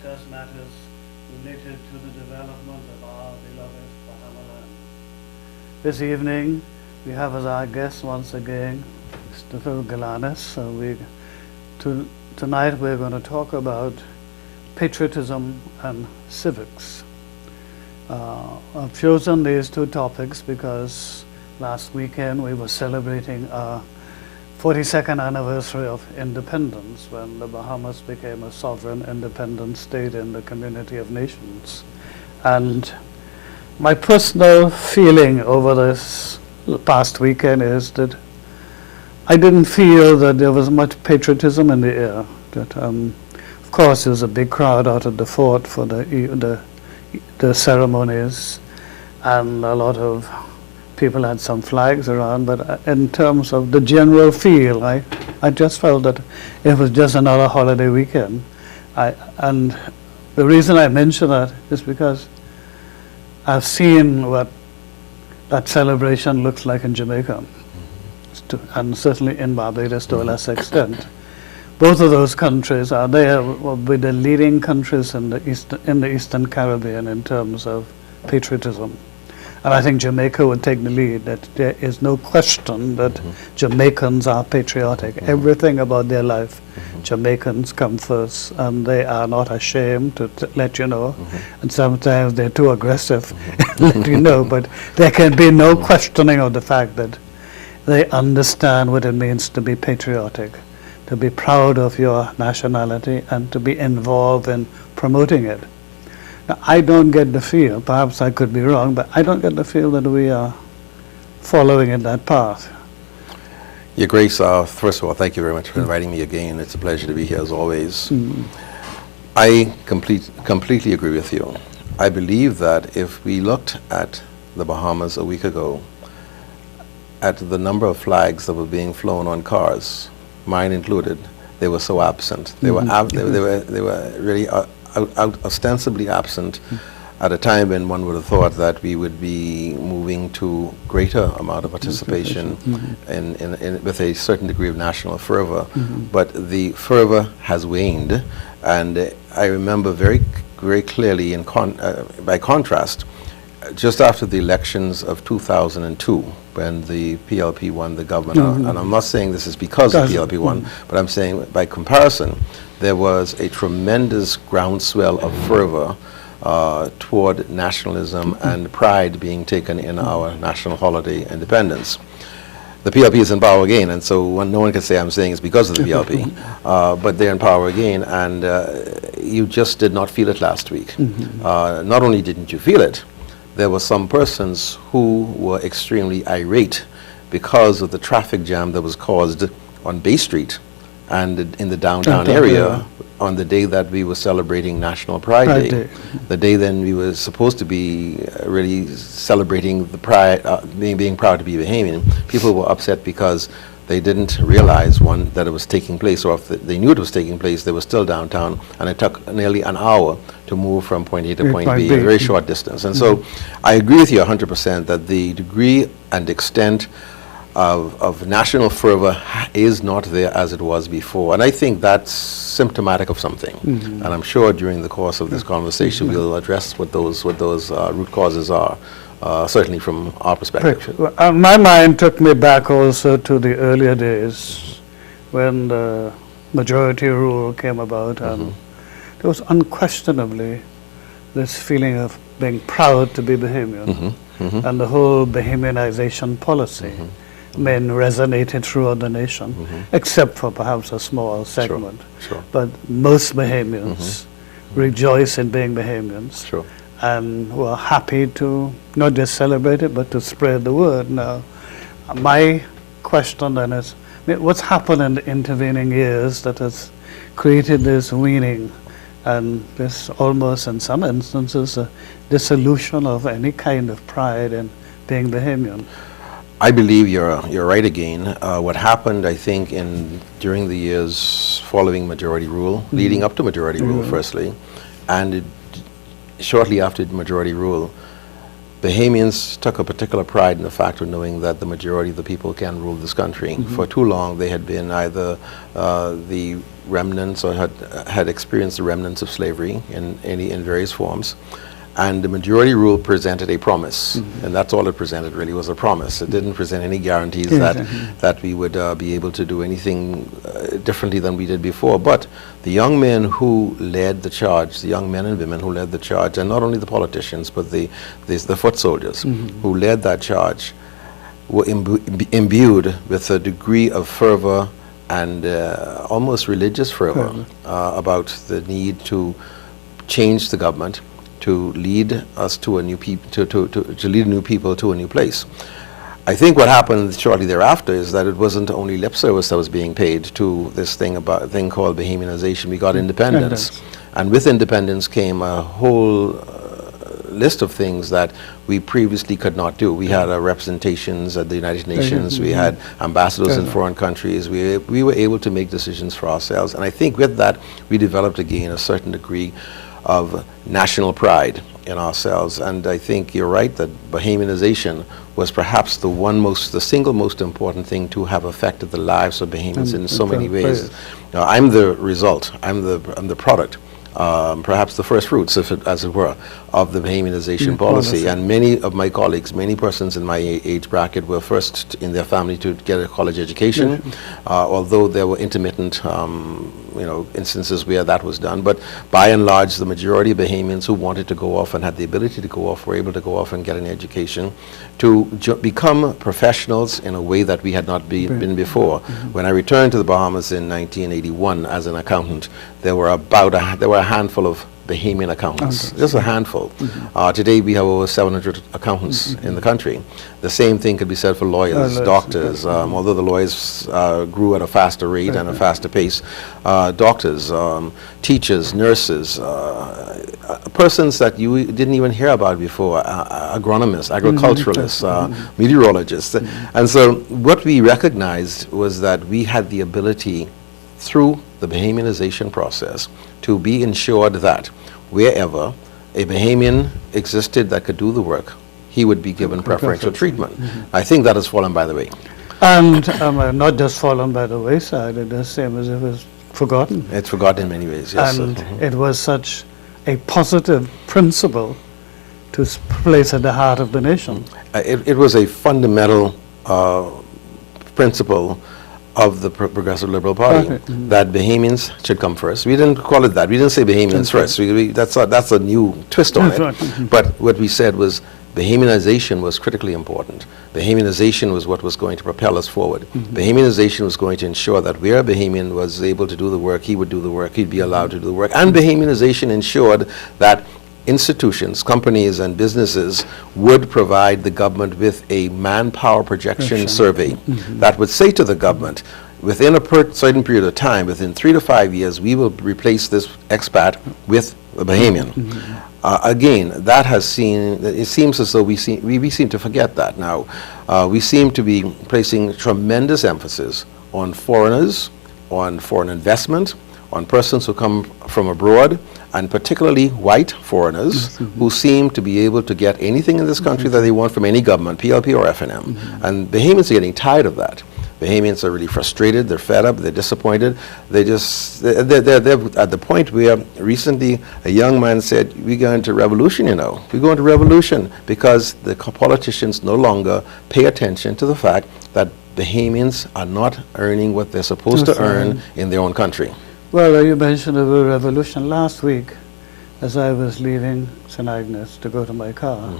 discuss matters related to the development of our beloved Bahamaland. This evening, we have as our guest once again Mr. Galanis. Tonight we're going to talk about patriotism and civics. I've chosen these two topics because last weekend we were celebrating our 42nd anniversary of independence, when the Bahamas became a sovereign independent state in the community of nations. And my personal feeling over this past weekend is that I didn't feel that there was much patriotism in the air. That, of course, there was a big crowd out at the fort for the ceremonies, and a lot of people had some flags around, but in terms of the general feel, I just felt that it was just another holiday weekend. And the reason I mention that is because I've seen what that celebration looks like in Jamaica, and certainly in Barbados to a lesser extent. Both of those countries are there with the leading countries in the Eastern Caribbean in terms of patriotism. And I think Jamaica would take the lead, that there is no question that Jamaicans are patriotic. Everything about their life, Jamaicans come first, and they are not ashamed to let you know. And sometimes they're too aggressive let you know, but there can be no questioning of the fact that they understand what it means to be patriotic, to be proud of your nationality, and to be involved in promoting it. Now, I don't get the feel, perhaps I could be wrong, but I don't get the feel that we are following in that path. Your Grace, first of all, thank you very much for inviting me again. It's a pleasure to be here as always. I completely agree with you. I believe that if we looked at the Bahamas a week ago, at the number of flags that were being flown on cars, mine included, they were so absent. They were really ostensibly absent at a time when one would have thought that we would be moving to greater amount of participation with a certain degree of national fervor. But the fervor has waned, and I remember very clearly, by contrast, just after the elections of 2002, when the PLP won the governor, and I'm not saying this is because the PLP won, but I'm saying by comparison, there was a tremendous groundswell of fervor toward nationalism and pride being taken in our national holiday, independence. The PLP is in power again, and so no one can say I'm saying it's because of the PLP, but they're in power again, and you just did not feel it last week. Not only didn't you feel it, there were some persons who were extremely irate because of the traffic jam that was caused on Bay Street and in the downtown area on the day that we were celebrating National Pride Day. The day then we were supposed to be really celebrating the pride, being proud to be Bahamian. People were upset because they didn't realize, one, that it was taking place, or if they knew it was taking place, they were still downtown, and it took nearly an hour to move from point A to point B, a very short distance. And so I agree with you 100% that the degree and extent of national fervor is not there as it was before. And I think that's symptomatic of something. And I'm sure during the course of this conversation we'll address what those root causes are. Certainly from our perspective. My mind took me back also to the earlier days when the majority rule came about, and there was unquestionably this feeling of being proud to be Bahamian, and the whole Bahamianization policy resonated throughout the nation, except for perhaps a small segment. But most Bahamians rejoice in being Bahamians. And were happy to not just celebrate it, but to spread the word. Now, my question then is, what's happened in the intervening years that has created this weaning and this almost, in some instances, a dissolution of any kind of pride in being Bahamian? I believe you're right again. What happened, I think, during the years following majority rule, leading up to majority rule, firstly, and shortly after majority rule, Bahamians took a particular pride in the fact of knowing that the majority of the people can rule this country. For too long, they had been either the remnants or had experienced the remnants of slavery in various forms. And the majority rule presented a promise, and that's all it presented really was a promise. It didn't present any guarantees that we would be able to do anything differently than we did before. But the young men who led the charge, the young men and women who led the charge, and not only the politicians, but the foot soldiers who led that charge, were imbued with a degree of fervor and almost religious fervor about the need to change the government, to lead us to a new to lead new people to a new place. I think what happened shortly thereafter is that it wasn't only lip service that was being paid to this thing called Bahamianization. We got independence, and with independence came a whole list of things that we previously could not do. We had representations at the United Nations. We had ambassadors in foreign countries. We were able to make decisions for ourselves, and I think with that we developed again a certain degree of national pride in ourselves. And I think you're right that Bahamianization was perhaps the single most important thing to have affected the lives of Bahamians in so many ways. Now, I'm the result, I'm the product, perhaps the first fruits, as it were, of the Bahamianization policy. And many of my colleagues, many persons in my age bracket were first in their family to get a college education, although there were intermittent instances where that was done. But by and large, the majority of Bahamians who wanted to go off and had the ability to go off were able to go off and get an education to become professionals in a way that we had not been before. When I returned to the Bahamas in 1981 as an accountant, there were a handful of Bahamian accountants, just a handful. Today we have over 700 accountants in the country. The same thing could be said for lawyers, doctors, although the lawyers grew at a faster rate and a faster pace. Doctors, teachers, nurses, persons that you didn't even hear about before, agronomists, agriculturalists, meteorologists. And so what we recognized was that we had the ability through the Bahamianization process to be ensured that wherever a Bahamian existed that could do the work, he would be given preferential treatment. I think that has fallen by the way. And not just fallen by the wayside, it does seem as if it's forgotten. It's forgotten in many ways, yes. And it was such a positive principle to place at the heart of the nation. It was a fundamental principle of the Progressive Liberal Party, that Bahamians should come first. We didn't call it that. We didn't say Bahamians first. That's a new twist on it. But what we said was Bahamianization was critically important. Bahamianization was what was going to propel us forward. Bahamianization was going to ensure that where a Bahamian was able to do the work, he would do the work, he'd be allowed to do the work. And Bahamianization ensured that institutions, companies, and businesses would provide the government with a manpower projection survey that would say to the government, within a certain period of time, within 3 to 5 years, we will replace this expat with a Bahamian. Again, that has it seems as though we seem to forget that now. We seem to be placing tremendous emphasis on foreigners, on foreign investment, on persons who come from abroad, and particularly white foreigners who seem to be able to get anything in this country that they want from any government, PLP or FNM. And Bahamians are getting tired of that. Bahamians are really frustrated, they're fed up, they're disappointed. They're at the point where recently a young man said, we're going to revolution, We're going to revolution because the politicians no longer pay attention to the fact that Bahamians are not earning what they're supposed to earn in their own country. Well, you mentioned the word revolution. Last week, as I was leaving St. Agnes to go to my car,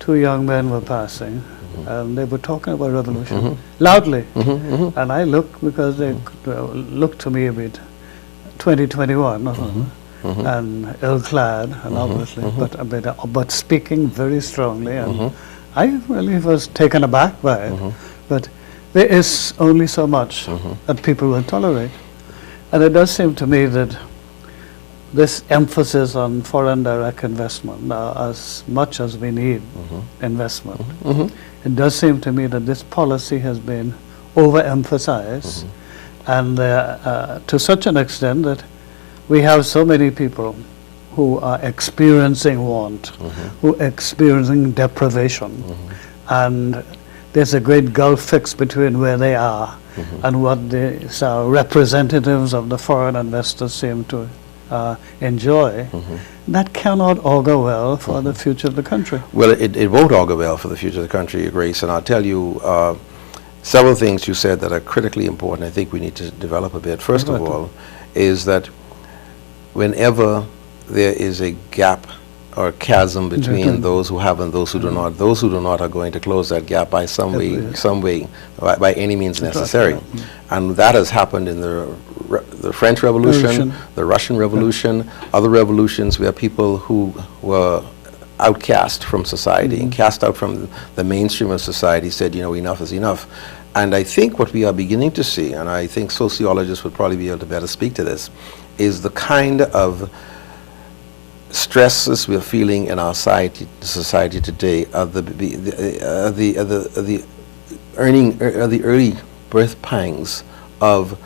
2 young men were passing, and they were talking about revolution loudly. And I looked because they looked to me a bit 2021, and ill-clad, and obviously, but speaking very strongly. And I really was taken aback by it. But there is only so much that people will tolerate. And it does seem to me that this emphasis on foreign direct investment, as much as we need investment, it does seem to me that this policy has been overemphasized, and to such an extent that we have so many people who are experiencing want, who are experiencing deprivation. And there's a great gulf fixed between where they are and what the representatives of the foreign investors seem to enjoy. That cannot augur well for the future of the country. Well, it won't augur well for the future of the country, Grace, and I'll tell you several things you said that are critically important. I think we need to develop a bit. First of all, is that whenever there is a gap or chasm between those who have and those who do not are going to close that gap by some way, by any means necessary. And that has happened in the French Revolution, the Russian Revolution, other revolutions where people who were outcast from society, cast out from the mainstream of society, said, you know, enough is enough. And I think what we are beginning to see, and I think sociologists would probably be able to better speak to this, is the kind of stresses we're feeling in our society today are the early birth pangs of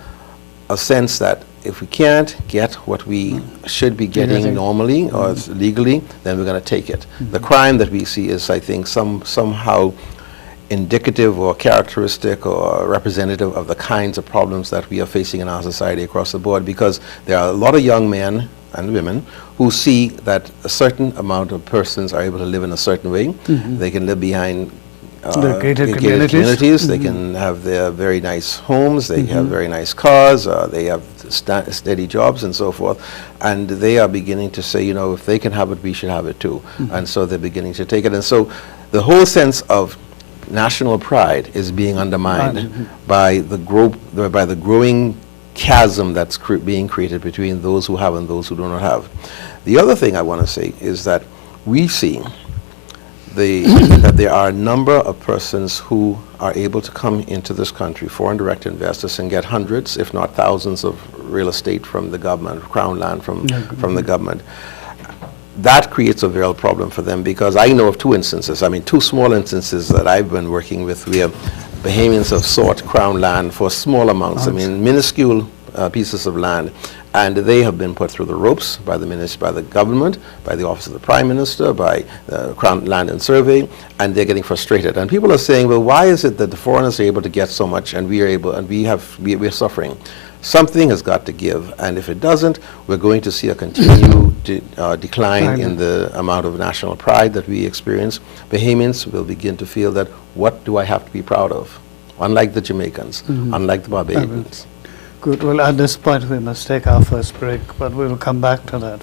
a sense that if we can't get what we should be getting normally or legally, then we're going to take it. The crime that we see is, I think, somehow indicative or characteristic or representative of the kinds of problems that we are facing in our society across the board, because there are a lot of young men and women who see that a certain amount of persons are able to live in a certain way. They can live behind gated communities. They can have their very nice homes, they have very nice cars, they have steady jobs and so forth, and they are beginning to say, you know, if they can have it, we should have it too. And so they're beginning to take it. And so the whole sense of national pride is being undermined by the growing chasm that's being created between those who have and those who do not have. The other thing I want to say is that we see that there are a number of persons who are able to come into this country, foreign direct investors, and get hundreds, if not thousands, of real estate from the government, crown land from the government. That creates a real problem for them, because I know of two instances, two small instances that I've been working with where Bahamians have sought crown land for small amounts, minuscule pieces of land, and they have been put through the ropes by the government, by the Office of the Prime Minister, by the Crown Land and Survey, and they're getting frustrated. And people are saying, well, why is it that the foreigners are able to get so much and we're suffering? Something has got to give, and if it doesn't, we're going to see a continued decline in the amount of national pride that we experience. Bahamians will begin to feel that, what do I have to be proud of? Unlike the Jamaicans, unlike the Barbadians. Good. Well, at this point, we must take our first break, but we will come back to that.